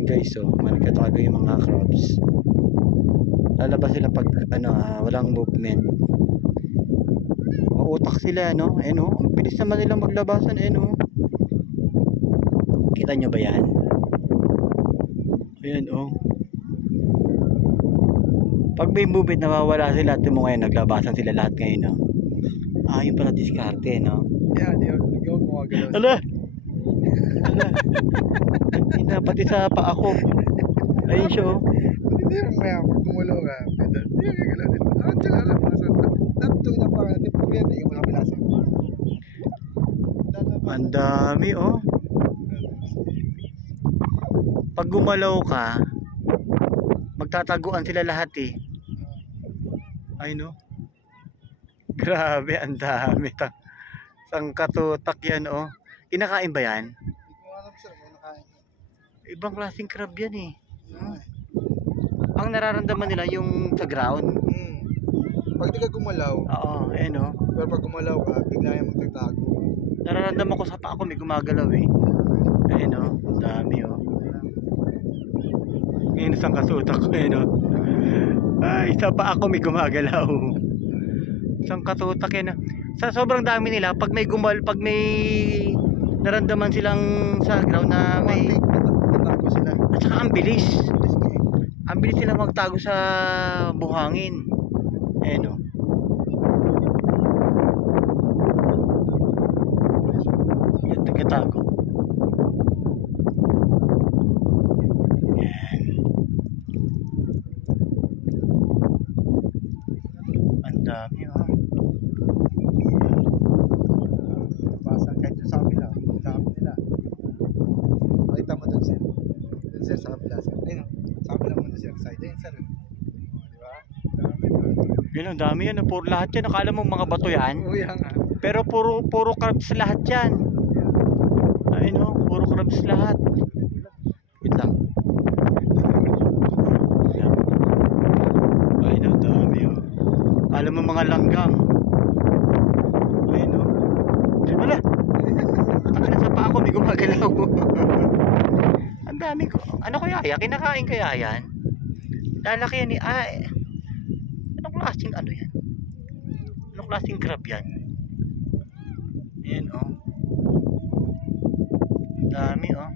Ayan guys, so nagtatago yung mga crabs. Lalabas sila pag walang movement. Mautak sila, no? Ayan oh, ang bilis naman nilang maglabasan. Ayan oh. Kita nyo ba yan? Ayan oh. Pag may movement, nawawala sila. Ito mo ngayon, naglabasan sila lahat ngayon, no? Yung pala diskarte, no? Yeah, di ako gumagalaw. Ala! Ala! Pati sa paa ko. Ayun siya, oh. Hindi yung maya, pag gumulaw ka, hindi yung gagalaw din. Diyan lang mga sa tatong na parang natin po yan, yung mga pilasa. Ang dami, oh. Pag gumalaw ka, magtataguan sila lahat, eh. Ay, no? Grabe, ang dami. Sangkatutak yan, oh. Kinakain ba yan? Hindi ko alam sir, kung nakain. Ibang klaseng crab yan, eh. Ang nararamdaman nila yung sa ground. Pag di ka gumalaw, Oo, ayan, oh. pero pag gumalaw ka, bigla yung magtatago. Nararamdaman ko sa paa ko may gumagalaw, eh. Ayan, oh. Ang dami, oh. Ngayon, isang kasutak ko, ayan, oh. Ay, sa paa ko may gumagalaw. Isang katutak yan. Sa sobrang dami nila, pag may naramdaman silang sa ground na may Tatago sila. at saka ang bilis. Ang bilis sila magtago sa buhangin. Ayan o. Yan, nagkatago. Yan. Ang dami o. Basan kahit yung sa kabila, sa kabila. Makita mo dun sir. Dun sir sa kabila sir. Ayun, sa kabila mo dun sir. Side ayun sir. Di ba? Yan ang dami yan. Puro lahat yan. Akala mo mga bato yan. Uy, nga. Pero puro crabs lahat yan. Ayun o. Puro crabs lahat. Wait lang. Yan. Ayun ang dami o. Akala mo mga langgam. Ayun o. Wala. Akala sa paa ko may gumagalaw. Ang dami ko. Ano kaya yan? Kinakain kaya yan? Lalaki yan eh. Anong klaseng ano yan? Anong klaseng crab yan? Ayan oh. Ang dami oh.